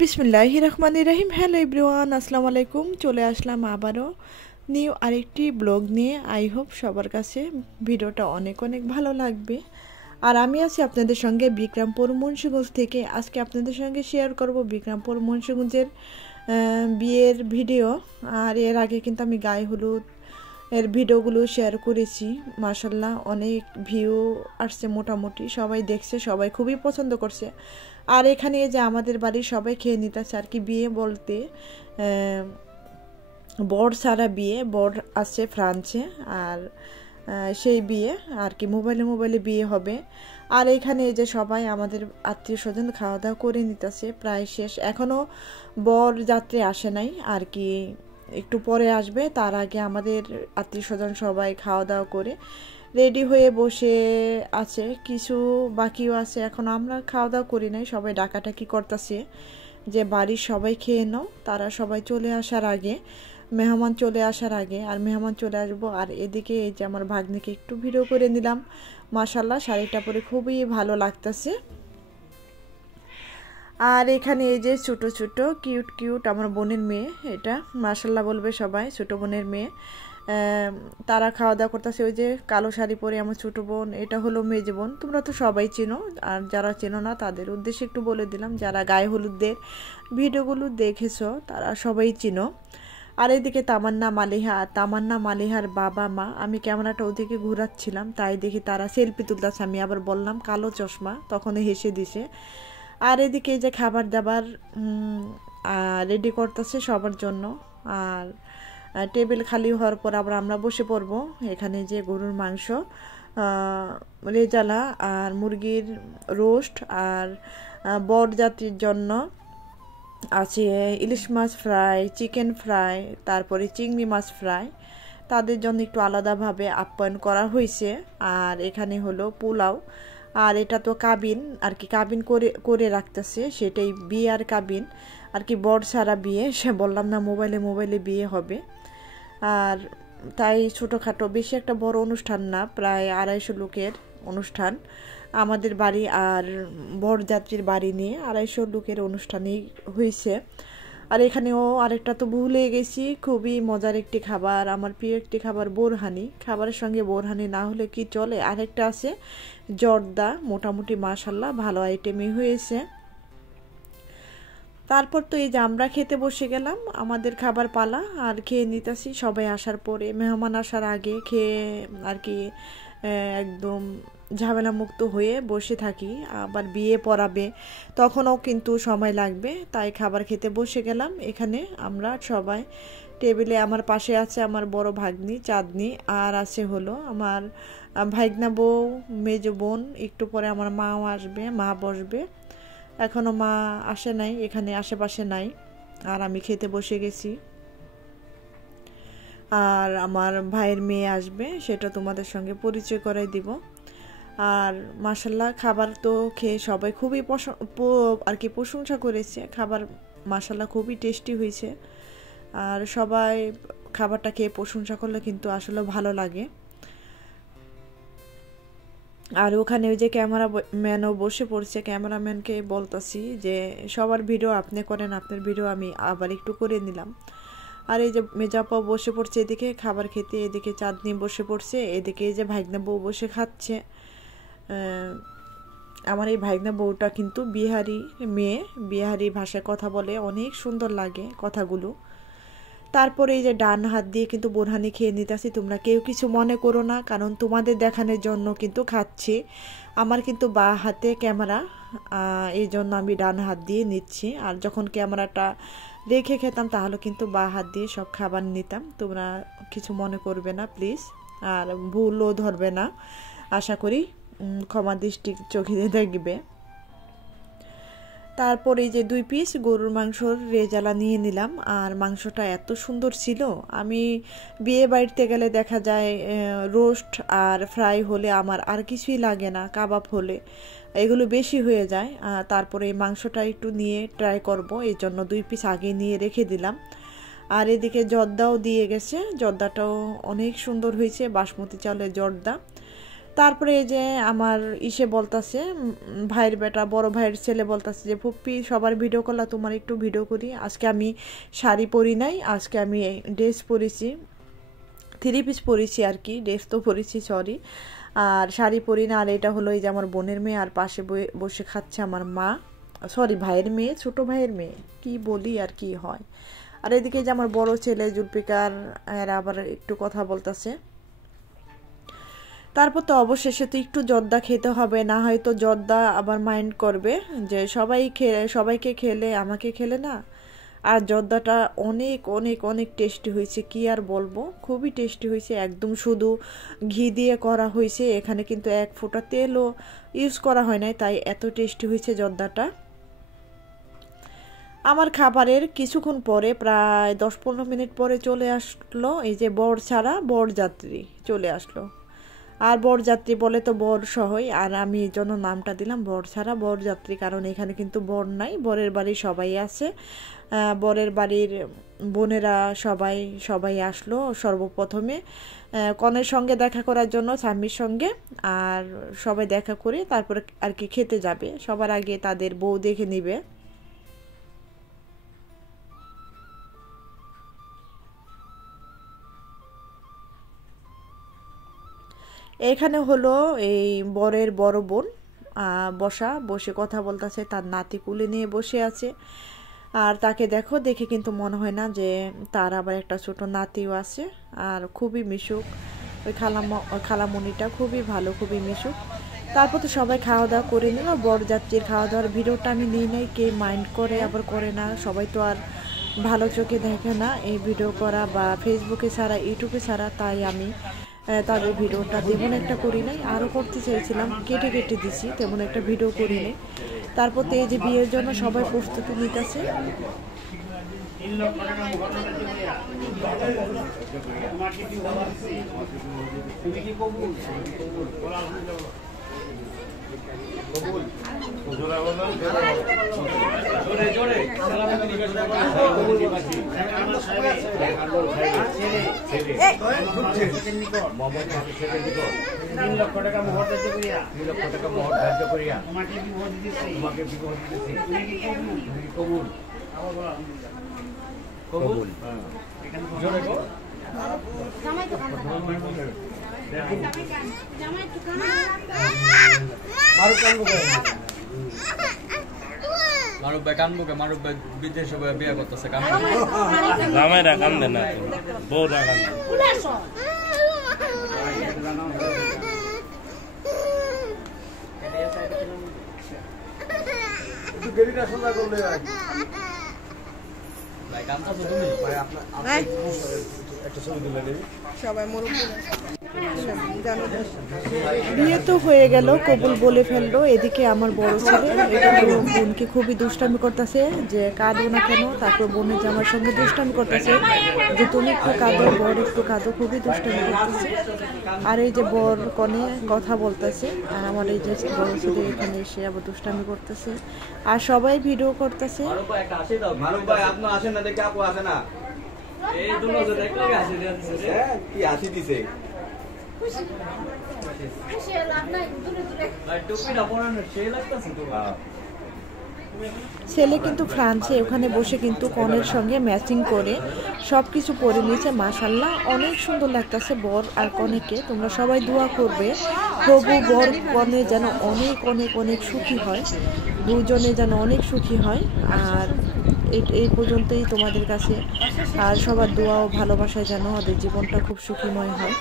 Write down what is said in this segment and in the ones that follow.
বিসমিল্লাহির রহমানির রহিম। Hello everyone, আসসালামু আলাইকুম। চলে আসলাম আবারও নিউ আরেকটি ব্লগ নিয়ে। আই হোপ সবার কাছে ভিডিওটা অনেক অনেক ভালো লাগবে। আর আমি আছি আপনাদের সঙ্গে বিক্রমপুর মুন্সিগঞ্জ থেকে। আজকে আপনাদের সঙ্গে শেয়ার করব বিক্রমপুর মুন্সিগঞ্জের বিয়ের ভিডিও। আর এর আগে কিন্তু আমি গায়ে হলুদ এর ভিডিওগুলো শেয়ার করেছি। মাশাল্লাহ অনেক ভিউ আসছে, মোটামুটি সবাই দেখছে, সবাই খুবই পছন্দ করছে। আর এখানে যে আমাদের বাড়ির সবাই খেয়ে নিতেছে আর কি। বিয়ে বলতে বর সারা বিয়ে, বর আছে ফ্রান্সে, আর সেই বিয়ে আর কি মোবাইলে বিয়ে হবে। আর এখানে যে সবাই আমাদের আত্মীয় স্বজন খাওয়া দাওয়া করে নিতেছে, প্রায় শেষ। এখনও বর যাত্রী আসে নাই আর কি, একটু পরে আসবে। তার আগে আমাদের আত্মীয় স্বজন সবাই খাওয়া দাওয়া করে রেডি হয়ে বসে আছে, কিছু বাকিও আছে। এখন আমরা খাওয়া দাওয়া করি নাই, সবাই ডাকাটাকি করতেছে যে বাড়ির সবাই খেয়ে নাও, তারা সবাই চলে আসার আগে, মেহমান চলে আসার আগে। আর মেহমান চলে আসবো। আর এদিকে এই যে আমার ভাগ্নিকে একটু ভিডিও করে নিলাম। মাশাল্লাহ শাড়িটা পরে খুবই ভালো লাগতেছে। আর এখানে এই যে ছোট ছোট কিউট কিউট আমার বোনের মেয়ে, এটা মাশাল্লাহ বলবে সবাই, ছোট বোনের মেয়ে। তারা খাওয়া দাওয়া করতেছে। ওই যে কালো শাড়ি পরে আমার ছোট বোন, এটা হলো মেজ বোন। তোমরা তো সবাই চেনো, আর যারা চেনো না তাদের উদ্দেশ্যে একটু বলে দিলাম। যারা গায়ে হলুদের ভিডিওগুলো দেখেছো তারা সবাই চিনো। আর এদিকে তামান্না মালিহার বাবা মা। আমি ক্যামেরাটা ওদিকে ঘুরাচ্ছিলাম, তাই দেখি তারা সেলফি তুলতেছে। আমি আবার বললাম কালো চশমা, তখন হেসে দিছে। আর এদিকে যে খাবার দাবার রেডি করতেছে সবার জন্য। আর টেবিল খালি হওয়ার পর আবার আমরা বসে পড়ব। এখানে যে গরুর মাংস, রেজালা আর মুরগির রোস্ট, আর বরযাত্রীর জন্য আছে ইলিশ মাছ ফ্রাই, চিকেন ফ্রাই, তারপরে চিংড়ি মাছ ফ্রাই। তাদের জন্য একটু আলাদাভাবে আপ্যায়ন করা হয়েছে। আর এখানে হলো পোলাও। আর এটা তো কাবিন আর কি, কাবিন করে করে রাখতেছে, সেটাই বিয়ে আর কাবিন আর কি, বর সারা বিয়ে। সে বললাম না মোবাইলে বিয়ে হবে। আর তাই ছোটোখাটো, বেশি একটা বড় অনুষ্ঠান না, প্রায় 250 লোকের অনুষ্ঠান আমাদের বাড়ি আর বরযাত্রীর বাড়ি নিয়ে 250 লোকের অনুষ্ঠানই হয়েছে। আর এখানেও আরেকটা তো ভুলে গেছি, খুবই মজার একটি খাবার, আমার প্রিয় একটি খাবার বোরহানি। খাবারের সঙ্গে বোরহানি না হলে কি চলে। আরেকটা আছে জর্দা। মোটামুটি মাশাল্লাহ ভালো আইটেমই হয়েছে। তারপর তো এই যে আমরা খেতে বসে গেলাম, আমাদের খাবার পালা। আর খেয়ে নিতেছি সবাই আসার পরে, মেহমান আসার আগে খেয়ে আর কি একদম ঝামেলা মুক্ত হয়ে বসে থাকি। আবার বিয়ে পড়াবে, তখনও কিন্তু সময় লাগবে, তাই খাবার খেতে বসে গেলাম। এখানে আমরা সবাই টেবিলে, আমার পাশে আছে আমার বড় ভাগ্নি চাঁদনি, আর আছে হলো আমার ভাইগনা বউ, মেজ বোন। একটু পরে আমার মাও আসবে, মা বসবে। এখনও মা আসে নাই, এখানে আশেপাশে নাই। আর আমি খেতে বসে গেছি। আর আমার ভাইয়ের মেয়ে আসবে, সেটা তোমাদের সঙ্গে পরিচয় করাই দিব। আর মাশাল্লাহ খাবার তো খেয়ে সবাই খুবই আর কি প্রশংসা করেছে। খাবার মাশাল্লাহ খুবই টেস্টি হয়েছে। আর সবাই খাবারটা খেয়ে প্রশংসা করলে কিন্তু আসলে ভালো লাগে। আর ওখানে ওই যে ক্যামেরাম্যানও বসে পড়ছে, ক্যামেরাম্যানকে বলতেছি যে সবার ভিডিও আপনি করেন, আপনার ভিডিও আমি আবার একটু করে নিলাম। আর এই যে মেজাপাও বসে পড়ছে এদিকে খাবার খেতে, এদিকে চাঁদনি বসে পড়ছে, এদিকে এই যে ভাইগনা বউ বসে খাচ্ছে। আমার এই ভাইগনা বউটা কিন্তু বিহারি মেয়ে, বিহারি ভাষায় কথা বলে, অনেক সুন্দর লাগে কথাগুলো। তারপরে এই যে ডান হাত দিয়ে কিন্তু বোরহানি খেয়ে নিতেছি। তোমরা কেউ কিছু মনে করো না, কারণ তোমাদের দেখানোর জন্য কিন্তু খাচ্ছি। আমার কিন্তু বাঁ হাতে ক্যামেরা, এই জন্য আমি ডান হাত দিয়ে নিচ্ছি। আর যখন ক্যামেরাটা রেখে খেতাম তাহলে কিন্তু বাঁ হাত দিয়ে সব খাবার নিতাম। তোমরা কিছু মনে করবে না প্লিজ, আর ভুলও ধরবে না, আশা করি ক্ষমা দৃষ্টি চোখে দেখবে। তারপরে এই যে 2 পিস গরুর মাংসর রেজালা নিয়ে নিলাম। আর মাংসটা এত সুন্দর ছিল। আমি বিয়ে বাড়িতে গেলে দেখা যায় রোস্ট আর ফ্রাই হলে আমার আর কিছুই লাগে না, কাবাব হলে এগুলো বেশি হয়ে যায়। তারপরে এই মাংসটা একটু নিয়ে ট্রাই করব, এই জন্য 2 পিস আগে নিয়ে রেখে দিলাম। আর এদিকে জর্দাও দিয়ে গেছে, জর্দাটাও অনেক সুন্দর হয়েছে, বাসমতি চালের জর্দা। তারপরে এই যে আমার ইসে বলতাছে, ভাইয়ের বেটা বড় ভাইয়ের ছেলে বলতাছে যে ফুপ্পি সবার ভিডিও করলা, তোমার একটু ভিডিও করি। আজকে আমি শাড়ি পরি নাই, আজকে আমি ড্রেস পরেছি, 3 পিস পরেছি আর কি, ড্রেস তো পরেছি সরি, আর শাড়ি পরি না। আর এটা হলো এই যে আমার বোনের মেয়ে, আর পাশে বসে খাচ্ছে আমার মা, সরি ভাইয়ের মেয়ে, ছোট ভাইয়ের মেয়ে, কি বলি আর কি হয়। আর এদিকে যে আমার বড় ছেলে জুলফিকার এরা আবার একটু কথা বলতেছে। তারপর তো অবশেষে তো একটু জর্দা খেতে হবে, না হয়তো জর্দা আবার মাইন্ড করবে যে সবাইকে খেলে আমাকে খেলে না। আর জর্দাটা অনেক অনেক অনেক টেস্টি হয়েছে, কি আর বলবো, খুবই টেস্টি হয়েছে, একদম শুধু ঘি দিয়ে করা হয়েছে, এখানে কিন্তু এক ফোঁটা তেলও ইউজ করা হয় নাই, তাই এত টেস্টি হয়েছে জর্দাটা। আমার খাবারের কিছুক্ষণ পরে, প্রায় 10-15 মিনিট পরে চলে আসলো এই যে বরযাত্রী চলে আসলো। আর বরযাত্রী বলে তো বর সহই, আর আমি এই জন্য নামটা দিলাম বরযাত্রী, কারণ এখানে কিন্তু বর নাই, বরের বাড়ি সবাই আছে, বরের বাড়ির বোনেরা সবাই আসলো সর্বপ্রথমে কনের সঙ্গে দেখা করার জন্য, স্বামীর সঙ্গে। আর সবাই দেখা করে তারপরে আর কি খেতে যাবে, সবার আগে তাদের বউ দেখে নিবে। এখানে হলো এই বরের বড় বোন বসে কথা বলতেছে, তার নাতি কুলে নিয়ে বসে আছে। আর তাকে দেখে কিন্তু মনে হয় না যে তার আবার একটা ছোট নাতিও আছে, আর খুবই মিশুক ওই খালামণিটা, খুবই ভালো, খুবই মিশুক। তারপর তো সবাই খাওয়া দাওয়া করে নিল, বরযাত্রীর খাওয়া দাওয়ার ভিডিওটা আমি নিই নাই, কে মাইন্ড করে আবার করে না, সবাই তো আর ভালো চোখে দেখে না এই ভিডিও করা, বা ফেসবুকে ছাড়া ইউটিউবে ছাড়া, তাই আমি তাদের ভিডিওটা তেমন একটা করি নাই, আরও করতে চেয়েছিলাম, কেটে দিছি, তেমন একটা ভিডিও করি নাই। তারপর তো এই যে বিয়ের জন্য সবাই প্রস্তুতি নিতেছে। মারুফ ভাই কানবুকে, মারুফ ভাই বিদেশে বিয়ে করতেছে, জামাইরা কান্দে না, বউরা কান্দে। বিয়ে তো হয়ে গেল, কবুল বলে ফেললো। এদিকে আমার বড় ছেলে এটা বোনকে খুবই দুষ্টামি করতেছে যে কাঁদো না কেন, তারপর বোনের জামার সঙ্গে দুষ্টামি করতেছে যে তুমি একটু কাঁদো, বর একটু কাঁদো, খুবই দুষ্টামি করতেছে। আর এই যে বর কনে কথা বলতেছে, আর আমার এই যে বড় ছেলে এখানে এসে আবার দুষ্টামি করতেছে, আর সবাই ভিডিও করতেছে। ছেলে কিন্তু ফ্রান্সে, ওখানে বসে কিন্তু কনের সঙ্গে ম্যাচিং করে সবকিছু পরে নিয়েছে, মাশাল্লাহ অনেক সুন্দর লাগতেছে বর আর কনেকে। তোমরা সবাই দোয়া করবে প্রভু বর কনে যেন অনেক অনেক অনেক সুখী হয়, দুজনে যেন অনেক সুখী হয়। আর এই পর্যন্তই তোমাদের কাছে, আর সবার দোয়া ও ভালোবাসায় যেন ওদের জীবনটা খুব সুখীময় হয়।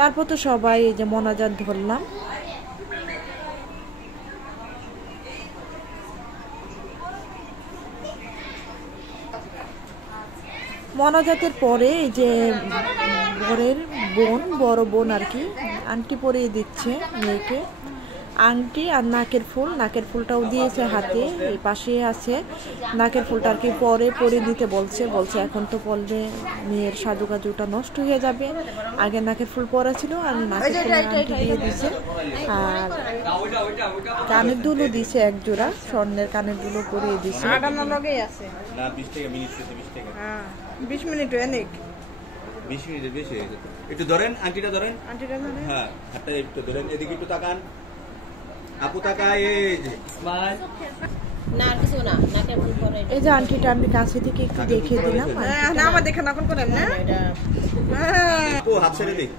তারপর তো সবাই এই যে মোনাজাত ধরলাম। মোনাজাতের পরে এই যে বরের বোন, বড় বোন আর কি, আংটি পরিয়ে দিচ্ছে মেয়েকে, আংটি আর নাকের ফুলটাও দিয়েছে হাতে, এই পাশে আছে নাকের ফুলটা আর কি পরে দিতে বলছে এখন তো পরলে মেয়ের সাজুগুজুটা নষ্ট হয়ে যাবে। আগে নাকের ফুল পরা ছিল, আর নাকের ফুল আংটি দিয়ে দিছে, আর কানের দুলও দিছে, এক জোড়া স্বর্ণের কানের দুলও পরিয়ে দিছে। 20 মিনিট বেশি হয়ে যেত। একটু ধরেন, আংটিটা ধরেন। আন্টিটা ধরে হ্যাঁ, হাতটা একটু ধরেন, এদিকে একটু তাকান। আপু তাকায়, এই যে স্মাইল। না আর কিছু না, না কেমন করে এই যে আন্টিটা আমি কাছে থেকে একটু দেখিয়ে দিলাম। না আমার দেখা না কোন করেন না এটা আপু হাত ছেড়ে দিই,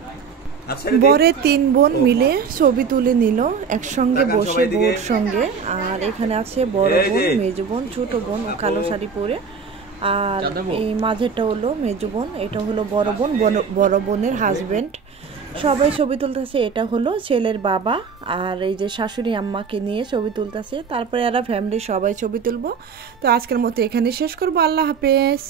হাত ছেড়ে দিই। বরে 3 বোন মিলে ছবি তুলে নিল একসঙ্গে তাকান বসে সবাই দিকে। বউর সঙ্গে। আর এখানে আছে বড় এই বোন, যে। মেজ বোন, ছোট বোন ও কালো শাড়ি পরে। আর এই মাঝেরটা হলো মেজ বোন, এটা হলো বড় বোন, বড় বোনের হাজবেন্ড। সবাই ছবি তুলতেছে। এটা হলো ছেলের বাবা আর এই যে শাশুড়ি আম্মাকে নিয়ে ছবি তুলতেছে। তারপরে এরা ফ্যামিলি সবাই ছবি তুলবো। তো আজকের মতো এখানে শেষ করবো। আল্লাহ হাফেজ।